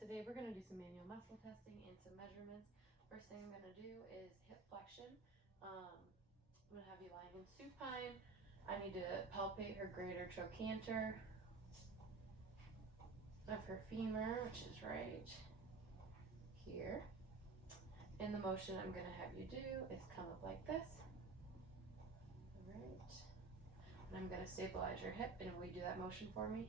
Today we're going to do some manual muscle testing and some measurements. First thing I'm going to do is hip flexion. I'm going to have you lying in supine. I need to palpate her greater trochanter of her femur, which is right here. And the motion I'm going to have you do is come up like this. All right. And I'm going to stabilize your hip, and will you do that motion for me?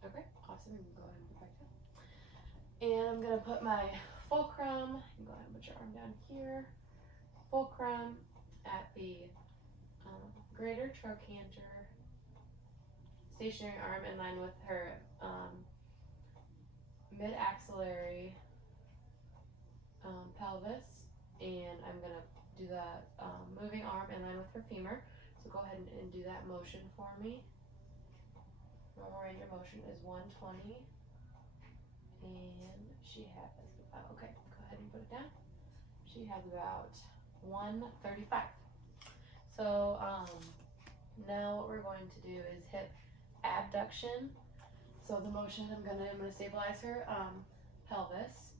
Okay, awesome. You can go ahead and put back down. And I'm going to put my fulcrum, you can go ahead and put your arm down here, fulcrum at the greater trochanter, stationary arm in line with her mid-axillary pelvis, and I'm going to do the moving arm in line with her femur. So go ahead and do that motion for me. Normal range of motion is 120, and she has, okay, go ahead and put it down. She has about 135. So now what we're going to do is hip abduction. So the motion I'm gonna stabilize her pelvis,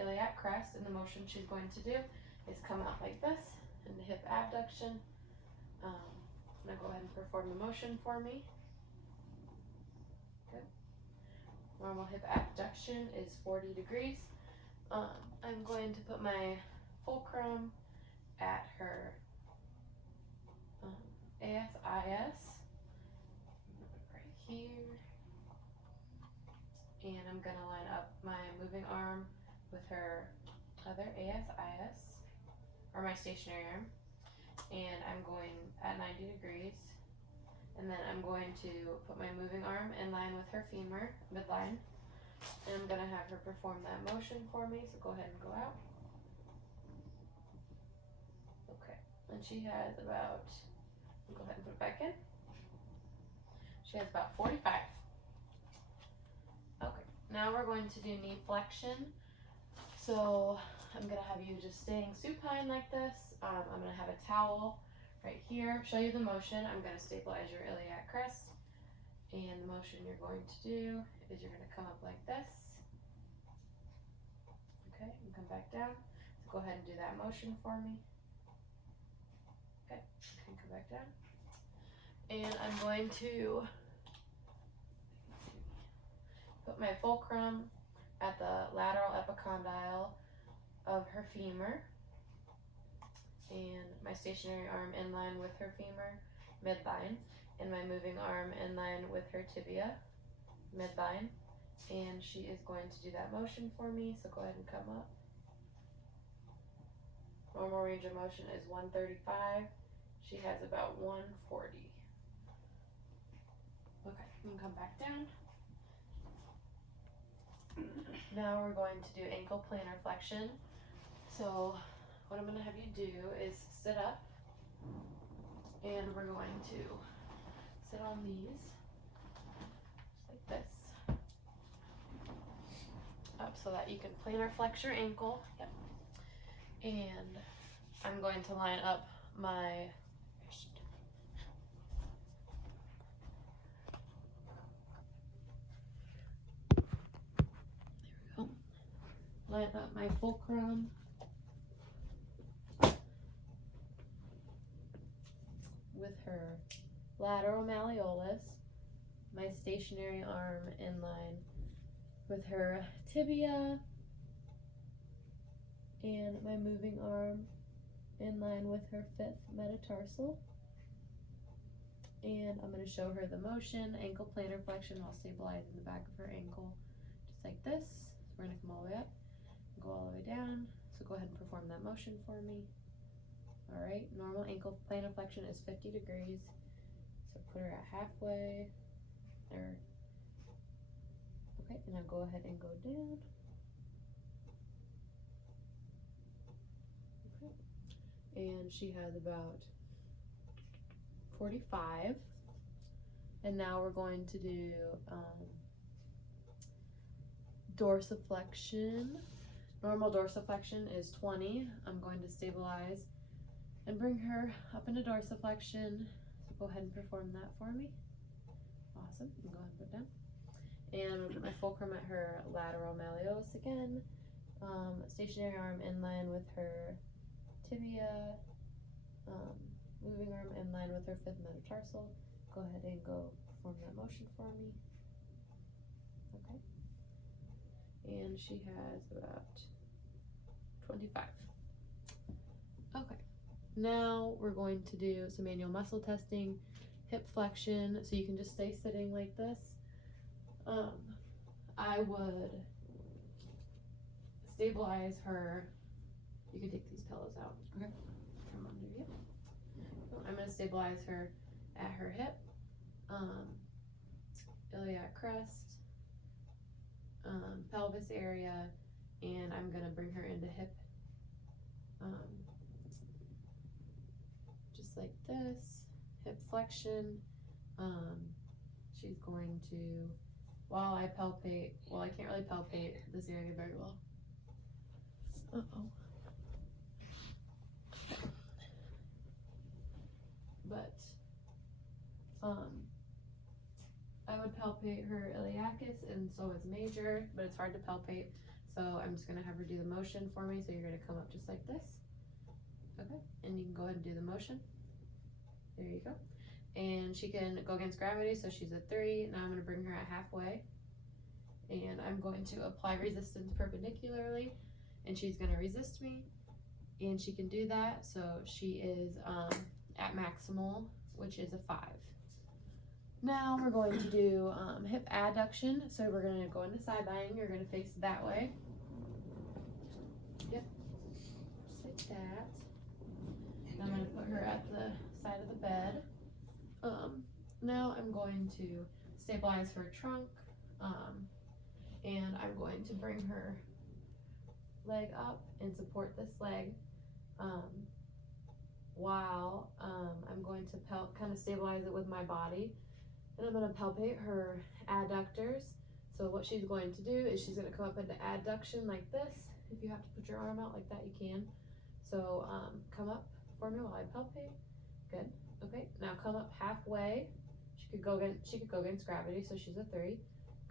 iliac crest, and the motion she's going to do is come out like this, and the hip abduction. I'm gonna go ahead and perform the motion for me. Good. Normal hip abduction is 40 degrees. I'm going to put my fulcrum at her ASIS right here, and I'm going to line up my moving arm with her other ASIS, or my stationary arm, and I'm going at 90 degrees, and then I'm going to put my moving arm in line with her femur, midline, and I'm going to have her perform that motion for me, so go ahead and go out. Okay, and she has about, go ahead and put it back in. She has about 45. Okay, now we're going to do knee flexion. So I'm going to have you just staying supine like this. I'm going to have a towel right here, show you the motion. I'm going to stabilize your iliac crest. And the motion you're going to do is you're going to come up like this. Okay, and come back down. So go ahead and do that motion for me. Okay, and come back down. And I'm going to put my fulcrum at the lateral epicondyle of her femur, and my stationary arm in line with her femur, midline, and my moving arm in line with her tibia, midline, and she is going to do that motion for me, so go ahead and come up. Normal range of motion is 135. She has about 140. Okay, you can come back down. Now we're going to do ankle plantar flexion. So what I'm going to have you do is sit up, and we're going to sit on these, just like this, up so that you can plantar flex your ankle. Yep. And I'm going to line up my line up my fulcrum with her lateral malleolus, my stationary arm in line with her tibia, and my moving arm in line with her fifth metatarsal. And I'm going to show her the motion, ankle plantar flexion, while stabilizing the back of her ankle, just like this. So we're going to come all the way up, go all the way down. So go ahead and perform that motion for me. All right, normal ankle plantar flexion is 50 degrees. So put her at halfway, okay, and now go ahead and go down. Okay, and she has about 45. And now we're going to do dorsiflexion. Normal dorsiflexion is 20. I'm going to stabilize and bring her up into dorsiflexion. So go ahead and perform that for me. Awesome. You can go ahead and put it down. And I'm gonna put my fulcrum at her lateral malleolus again. Stationary arm in line with her tibia. Moving arm in line with her fifth metatarsal. Go ahead and go perform that motion for me. Okay. And she has about 25. Okay. Now we're going to do some manual muscle testing, hip flexion. So you can just stay sitting like this. I would stabilize her. You can take these pillows out. Okay. From under you. So I'm going to stabilize her at her hip, iliac crest, pelvis area, and I'm going to bring her into hip, just like this, hip flexion. She's going to, while I palpate, well, I can't really palpate this area very well. Uh-oh. But I would palpate her iliacus, and so is major, but it's hard to palpate, so I'm just gonna have her do the motion for me. So you're gonna come up just like this, okay, and you can go ahead and do the motion. There you go. And she can go against gravity, so she's at 3. Now I'm gonna bring her at halfway, and I'm going to apply resistance perpendicularly, and she's gonna resist me, and she can do that. So she is at maximal, which is a 5. Now we're going to do hip adduction. So we're going to go into side lying. You're going to face that way. Yep, just like that. And I'm going to put her at the side of the bed. Now I'm going to stabilize her trunk, and I'm going to bring her leg up and support this leg. While I'm going to kind of stabilize it with my body, and I'm going to palpate her adductors. So what she's going to do is she's going to come up into adduction like this. If you have to put your arm out like that, you can. So come up for me while I palpate. Good. Okay. Now come up halfway. She could go against gravity, so she's a 3.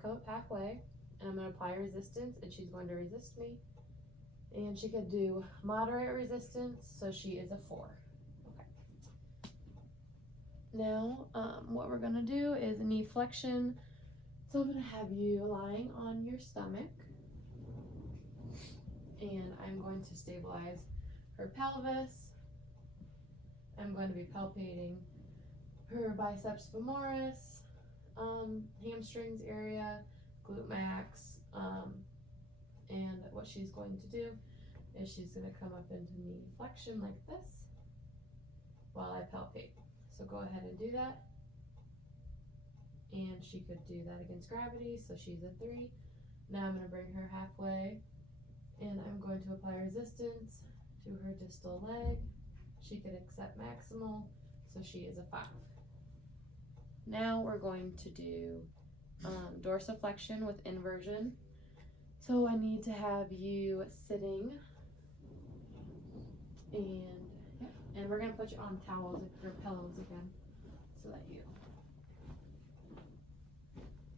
Come up halfway, and I'm going to apply resistance, and she's going to resist me. And she could do moderate resistance, so she is a 4. Now, what we're gonna do is a knee flexion. So I'm gonna have you lying on your stomach, and I'm going to stabilize her pelvis. I'm going to be palpating her biceps femoris, hamstrings area, glute max, and what she's going to do is she's gonna come up into knee flexion like this while I palpate. So go ahead and do that. And she could do that against gravity, so she's a 3. Now I'm going to bring her halfway, and I'm going to apply resistance to her distal leg. She could accept maximal, so she is a 5. Now we're going to do dorsiflexion with inversion. So I need to have you sitting, and we're going to put you on towels or pillows again, so that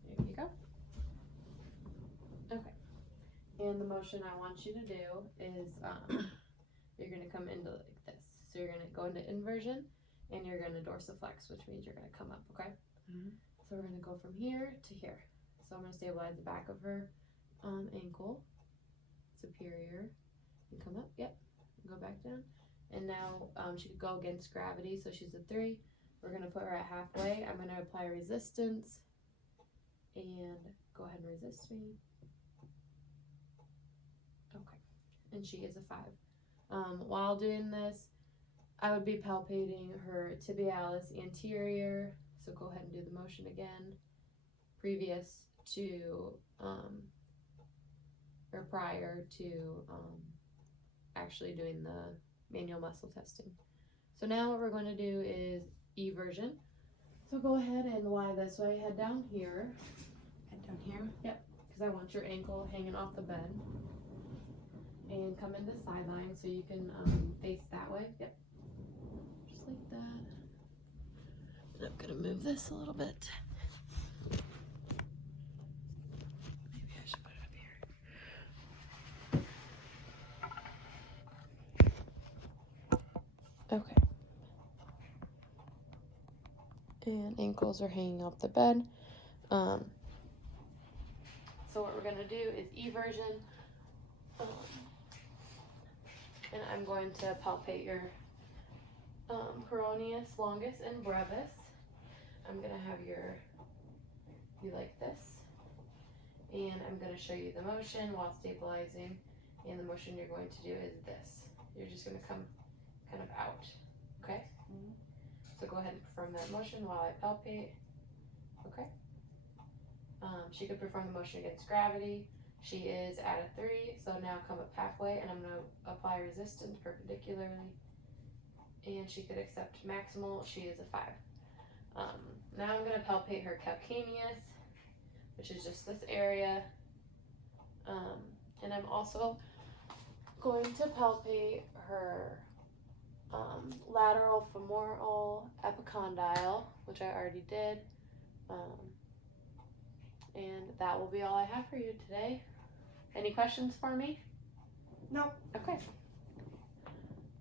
there you go. Okay. And the motion I want you to do is you're going to come into like this. So you're going to go into inversion, and you're going to dorsiflex, which means you're going to come up, okay? Mm-hmm. So we're going to go from here to here. So I'm going to stabilize the back of her ankle, superior, and come up, yep, and go back down. And now she could go against gravity, so she's a 3. We're going to put her at halfway. I'm going to apply resistance, and go ahead and resist me. Okay, and she is a 5. While doing this, I would be palpating her tibialis anterior, so go ahead and do the motion again, previous to, or prior to actually doing the manual muscle testing. So now what we're going to do is eversion. So go ahead and lie this way, head down here. Head down here? Yep, because I want your ankle hanging off the bed. And come into sideline so you can face that way. Yep, just like that. And I'm going to move this a little bit. And ankles are hanging off the bed. So what we're gonna do is eversion. And I'm going to palpate your peroneus, longus, and brevis. I'm gonna have you like this. And I'm gonna show you the motion while stabilizing. And the motion you're going to do is this. You're just gonna come kind of out, okay? So go ahead and perform that motion while I palpate, okay? She could perform the motion against gravity. She is at a 3, so now come up halfway, and I'm gonna apply resistance perpendicularly. And she could accept maximal. She is a 5. Now I'm gonna palpate her calcaneus, which is just this area. And I'm also going to palpate her lateral femoral epicondyle, which I already did. And that will be all I have for you today. Any questions for me? Nope. Okay.